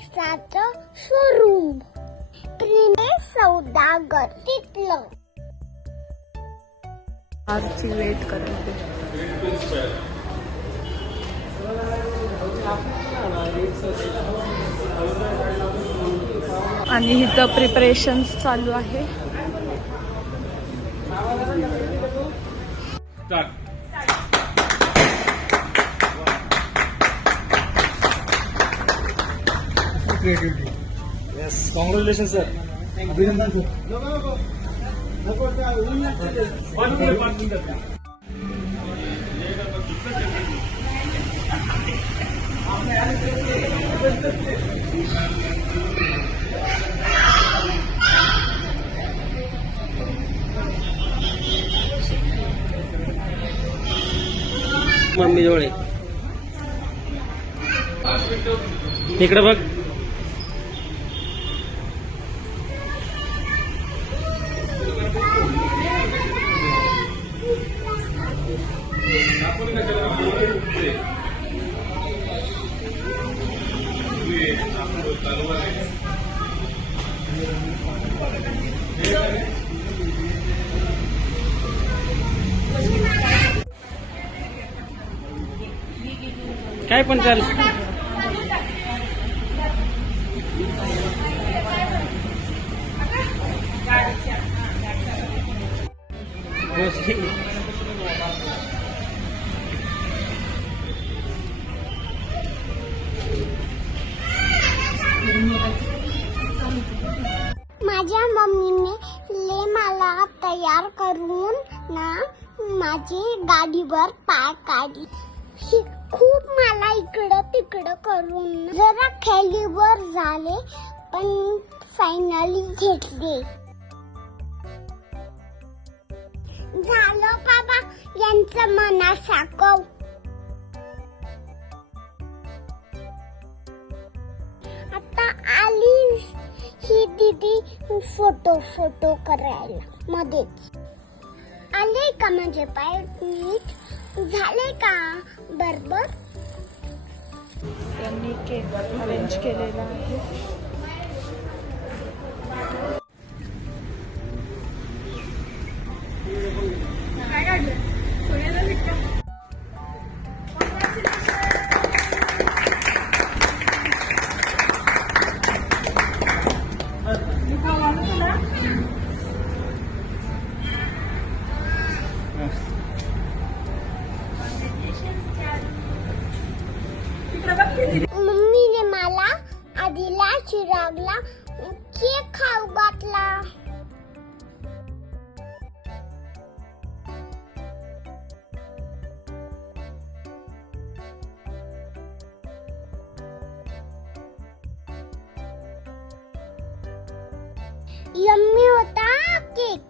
पैशाचं शोरूम प्रेमे सौदागर तिथलं कारची वेट करते. आणि इथं प्रिपरेशन चालू आहे. Creativity. Yes. Congratulations, sir. Abhinandan, sir. Mummy जवळ इकडे बघ. काय पण चाल. माझ्या मम्मीने मला तयार करून ना माझी गाडीवर पाय काढली. खूप मला इकडं तिकडं करून जरा खालीवर झाले पण फायनली घेतले. झालं बाबा यांचं मनासारखं. आता आली ही दीदी फोटो करायला मध्येच. आले का माझे पाय नीट झाले का बरोबर. त्यांनी केक अरेंज केलेला आहे. मम्मीने मला आधीला चिरागला केक खाऊ घातला. यम्मी होता केक.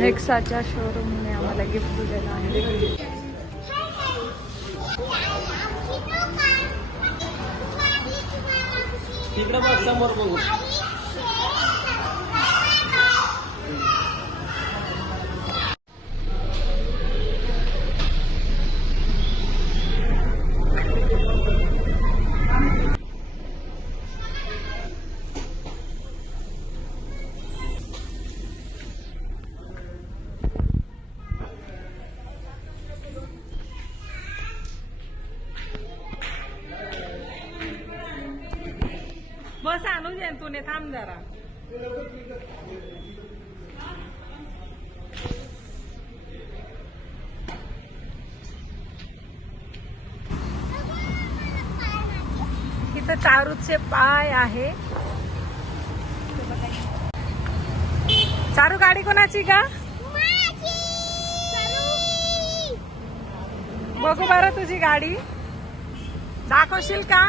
नेक्साच्या शोरूमने आम्हाला गिफ्ट दिलेलं आहे. इकडे बघ समोर बघू. बस आणू दे तूने, थांब जरा. इथं चारूचे पाय आहे. चारू गाडी कोणाची का बघू बरं. तुझी गाडी दाखवशील का.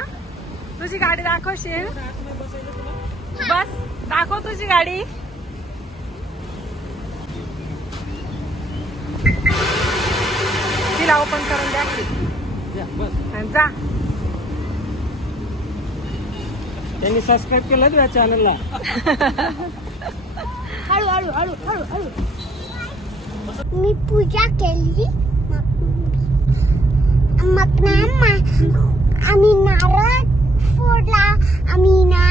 तुझी गाडी दाखवशील. बस दाखव तुझी गाडी. तिला ओपन करून द्या आणि जा. त्यांनी सबस्क्राईब केलं तुझ्या चॅनलला. हळू हळू हळू हळू हळू मी पूजा केली मग ना आम्ही नारळ फोडला, आम्ही ना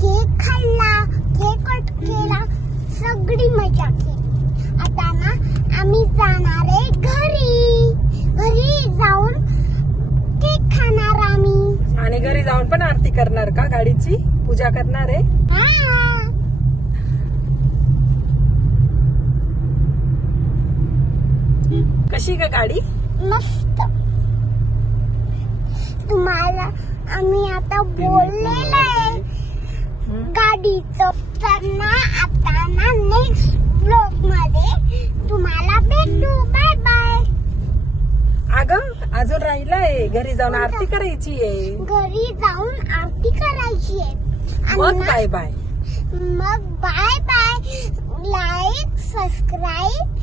केक खाल्ला, केक कट केला, सगळी मजा केली. आता ना आम्ही जाणार आहे घरी जाऊन केक खाणार आम्ही. आणि घरी जाऊन पण आरती करणार का? गाडीची पूजा करणार आहे. हा. कशी का गाडी? मस्त. तुम्हाला आम्ही आता बोललेलं आहे गाडीचं. तर ना आता ना नेक्स्ट ब्लॉग मध्ये तुम्हाला भेटू. Bye bye. अगं अजून राहिलाय, घरी जाऊन आरती करायची आहे. घरी जाऊन आरती करायची आहे. मग आणि ना- बाय बाय. मग बाय बाय. Like subscribe